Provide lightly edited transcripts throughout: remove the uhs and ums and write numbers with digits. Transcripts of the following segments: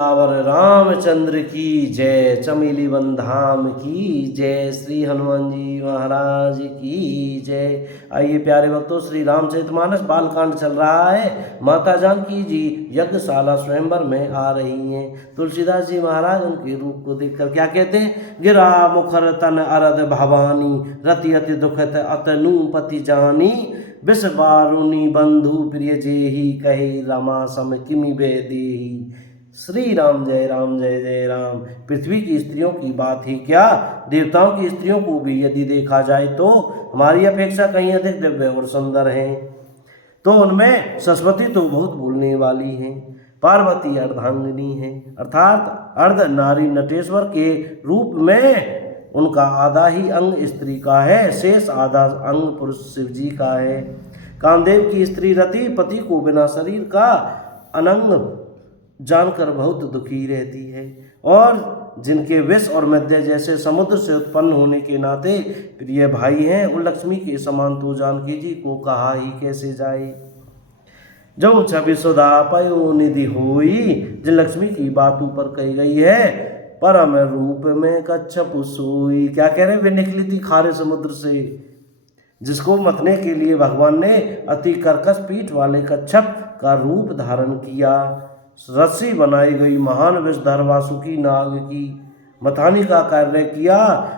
Our Ramchandra की जय, चमेली वन धाम की जय, श्री हनुमान जी महाराज की जय। आइए प्यारे भक्तों, श्री रामचरितमानस बालकांड चल रहा है। माता जानकी जी यज्ञशाला स्वयंवर में आ रही हैं। तुलसीदास जी महाराज उनके रूप को देखकर क्या कहते हैं? गिरा मुखर तन अरद भवानी, रति अति दुखत अतनु पति जानी, विष बारुनी बंधु प्रिय जेहि, कहे रमा सम किमि बेदेहि। श्री राम जय जय राम। पृथ्वी की स्त्रियों की बात ही क्या, देवताओं की स्त्रियों को भी यदि देखा जाए तो हमारी अपेक्षा कहीं अधिक दिव्य और सुंदर हैं। तो उनमें सरस्वती तो बहुत बोलने वाली हैं। पार्वती अर्धांगिनी है, अर्थात अर्ध नारी नटेश्वर के रूप में उनका आधा ही अंग स्त्री का है, शेष आधा अंग पुरुष शिव जी का है। कामदेव की स्त्री रति पति को बिना शरीर का अनंग जानकर बहुत दुखी रहती है, और जिनके विष और मध्य जैसे समुद्र से उत्पन्न होने के नाते प्रिय भाई हैं, उन लक्ष्मी के समान तो जानकी जी को कहा ही कैसे जाए। जो छवि सुधा पयो निधि होई, जिन लक्ष्मी की बात ऊपर कही गई है, परम रूप में कच्छप सोई। क्या कह रहे हैं? वे निकली थी खारे समुद्र से, जिसको मथने के लिए भगवान ने अति कर्कश पीठ वाले कच्छप का रूप धारण किया। रस्सी बनाई गई महान विषधर वासुकी नाग की मथानी का कार्य किया।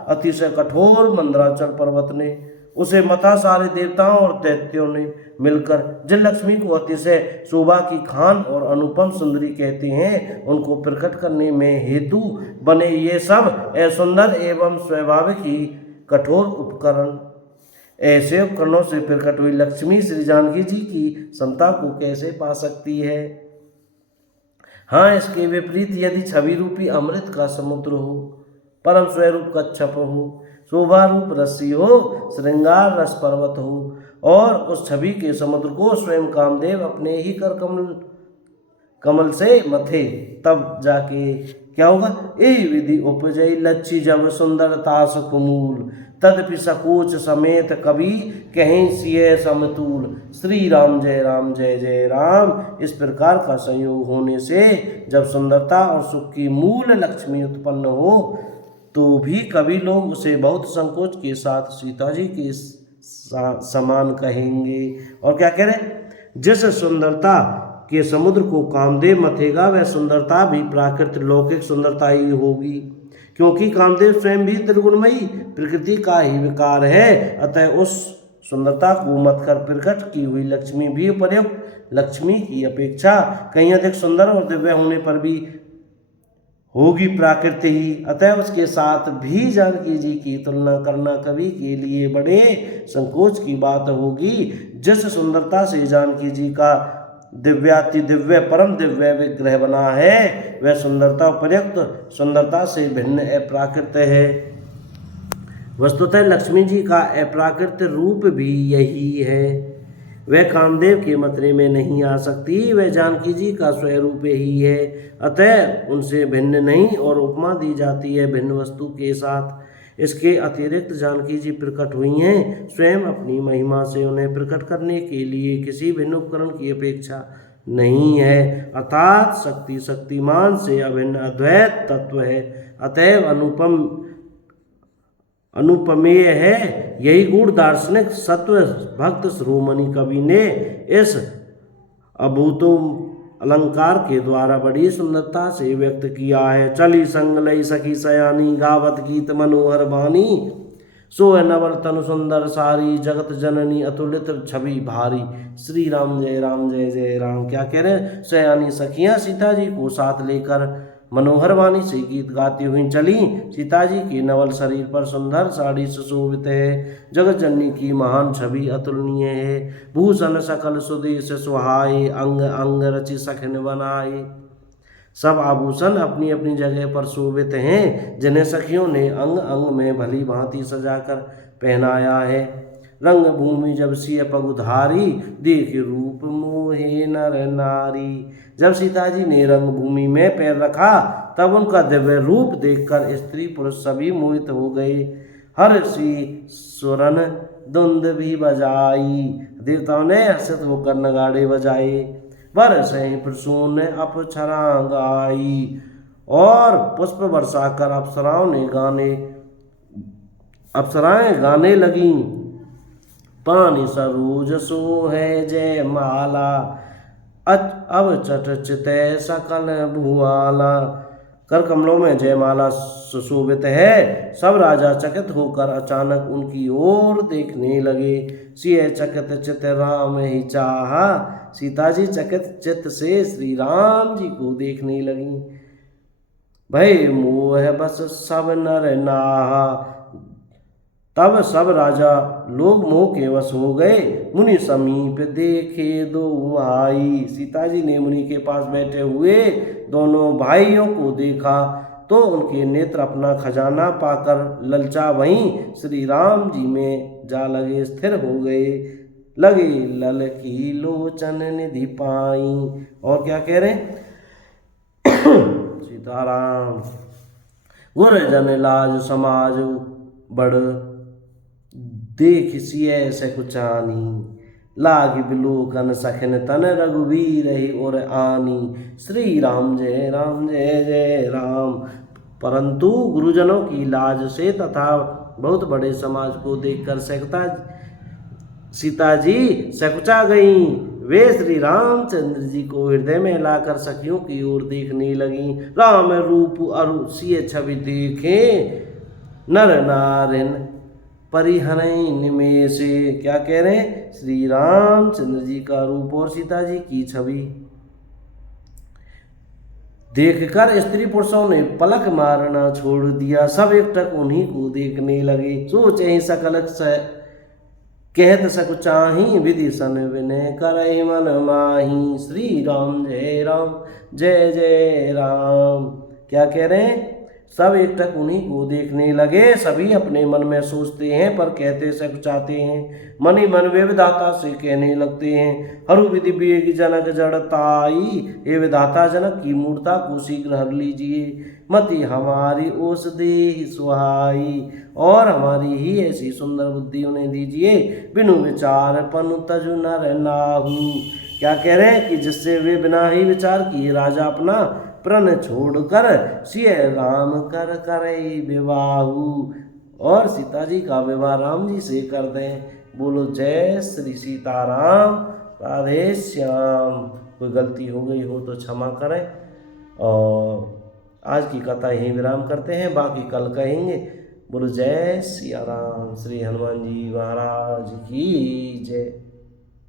अतिशय कठोर मंदराचल पर्वत ने उसे मथा। सारे देवताओं और दैत्यों ने मिलकर जिन लक्ष्मी को अतिशय शोभा की खान और अनुपम सुंदरी कहते हैं, उनको प्रकट करने में हेतु बने ये सब असुंदर एवं स्वाभाविक ही कठोर उपकरण। ऐसे उपकरणों से प्रकट हुई लक्ष्मी श्री जानकी जी की समता को कैसे पा सकती है? हाँ, इसके विपरीत यदि छवि रूपी अमृत का समुद्र हो, परम स्वरूप कच्छप हो, शोभा रूप रस्सी हो, श्रृंगार रस पर्वत हो, और उस छवि के समुद्र को स्वयं कामदेव अपने ही कर कमल से मथे, तब जाके क्या होगा? ए विधि उपजई लच्छी जब सुंदरता सुकुमूल, तदपि सकोच समेत कवि कहीं सिय समतूल। श्री राम जय जय राम। इस प्रकार का संयोग होने से जब सुंदरता और सुख की मूल लक्ष्मी उत्पन्न हो, तो भी कभी लोग उसे बहुत संकोच के साथ सीता जी के समान कहेंगे। और क्या कह रहे? जिस सुंदरता के समुद्र को कामदेव मथेगा, वह सुंदरता भी प्राकृत लौकिक सुंदरता ही होगी, क्योंकि कामदेव स्वयं भी त्रिगुणमयी प्रकृति का ही विकार है। अतः उस सुंदरता को मत कर प्रकट की हुई लक्ष्मी भी पर्याप्त लक्ष्मी की अपेक्षा कहीं अधिक सुंदर और दिव्य होने पर भी होगी प्राकृत ही। अतः उसके साथ भी जानकी जी की तुलना करना कवि के लिए बड़े संकोच की बात होगी। जिस सुंदरता से जानकी जी का दिव्याति दिव्य परम दिव्य विग्रह बना है, वह सुंदरता पर्याप्त सुंदरता से भिन्न अप्राकृत है। वस्तुतः लक्ष्मी जी का अप्राकृत रूप भी यही है। वह कामदेव के मतरे में नहीं आ सकती, वह जानकी जी का स्वरूप ही है। अतः उनसे भिन्न नहीं, और उपमा दी जाती है भिन्न वस्तु के साथ। इसके अतिरिक्त जानकी जी प्रकट हुई हैं स्वयं अपनी महिमा से। उन्हें प्रकट करने के लिए किसी भिन्न उपकरण की अपेक्षा नहीं है, अर्थात शक्ति शक्तिमान से अभिन्न अद्वैत तत्व है, अतएव अनुपमेय है। यही गूढ़ दार्शनिक सत्व भक्त शिरोमणि कवि ने इस अभूतो अलंकार के द्वारा बड़ी सुंदरता से व्यक्त किया है। चली संग लई सखी सयानी, गावत गीत मनोहर बानी, सो नवल तनु सुंदर सारी, जगत जननी अतुलित छवि भारी। श्री राम जय जय राम। क्या कह रहे हैं? सयानी सखियां सीता जी को साथ लेकर मनोहर वाणी से गीत गाती हुई चली। सीता जी के नवल शरीर पर सुंदर साड़ी सुशोभित है। जगत जननी की महान छवि अतुलनीय है। भूषण सकल सुदेश सुहाए, अंग अंग रचि सखन बनाए। सब आभूषण अपनी अपनी जगह पर शोभित हैं, जिन्हें सखियों ने अंग अंग में भली भांति सजाकर पहनाया है। रंग भूमि जब सिय पगुधारी, देख रूप मोहे नर नारी। जब सीता जी ने रंग भूमि में पैर रखा, तब उनका दिव्य रूप देखकर स्त्री पुरुष सभी मोहित हो गए। हर्षि सुरन धुंद भी बजाई, देवताओं ने हर्षित होकर नगाड़े बजाए। बरसहीं प्रसून अप्सरा गाई। और पुष्प वर्षा कर अप्सराएं गाने लगी। पानी सरोज सो है जय माला, अब चट चितय सकल भुआला। कर कमलों में जयमाला सुशोभित है। सब राजा चकित होकर अचानक उनकी ओर देखने लगे। सिय चकित चित राम ही चाहा, सीता जी चकित चित्त से श्री राम जी को देखने लगी। भय मोह बस सब नर नाहा, तब सब राजा लोग मोह के वश हो गए। मुनि समीप देखे दो भाई, सीता जी ने मुनि के पास बैठे हुए दोनों भाइयों को देखा तो उनके नेत्र अपना खजाना पाकर ललचा वहीं श्री राम जी में जा लगे, स्थिर हो गए। लगे लल की लोचन निधि पाई। और क्या कह रहे सीताराम। गुर जन लाज समाज बड़, देख सिय सकुचानी। लाग बिलोकन सखन तन रघुवीर ही और आनी। श्री राम जय जय राम। परंतु गुरुजनों की लाज से तथा बहुत बड़े समाज को देखकर सीता जी सकुचा गई। वे श्री रामचंद्र जी को हृदय में लाकर सखियों की ओर देखने लगी। राम रूप अरु सिय छवि देखे, नर नारिन परिहरई निमेषे। क्या कह रहे हैं, श्री रामचंद्र जी का रूप और सीता जी की छवि देखकर स्त्री पुरुषों ने पलक मारना छोड़ दिया। सब एकटक उन्हीं को देखने लगे। सोचे सकल कहत सकुचाही, विधि सन विनय करई मन माही। श्री राम जय जय राम। क्या कह रहे हैं, सब एकटक उन्हीं को देखने लगे। सभी अपने मन में सोचते हैं पर कहते सकुचाते हैं। मन ही मन वे विधाता से कहने लगते हैं। हरु विधि वेग जनक जड़ताई, हे विधाता जनक की मूर्ता को शीघ्र हर लीजिए। मति हमारी ओस देहि सुहाई, और हमारी ही ऐसी सुंदर बुद्धि उन्हें दीजिए। बिनु विचार पनु तजु नर नाहु। क्या कह रहे हैं कि जिससे वे बिना ही विचार किए राजा अपना प्रण छोड़कर सिय राम कर करई विवाहु, और सीता जी का विवाह राम जी से कर दें। बोलो जय श्री सीताराम, राधे श्याम। कोई गलती हो गई हो तो क्षमा करें। और आज की कथा यहीं विराम करते हैं, बाकी कल कहेंगे। बोलो जय सिया राम। श्री हनुमान जी महाराज की जय।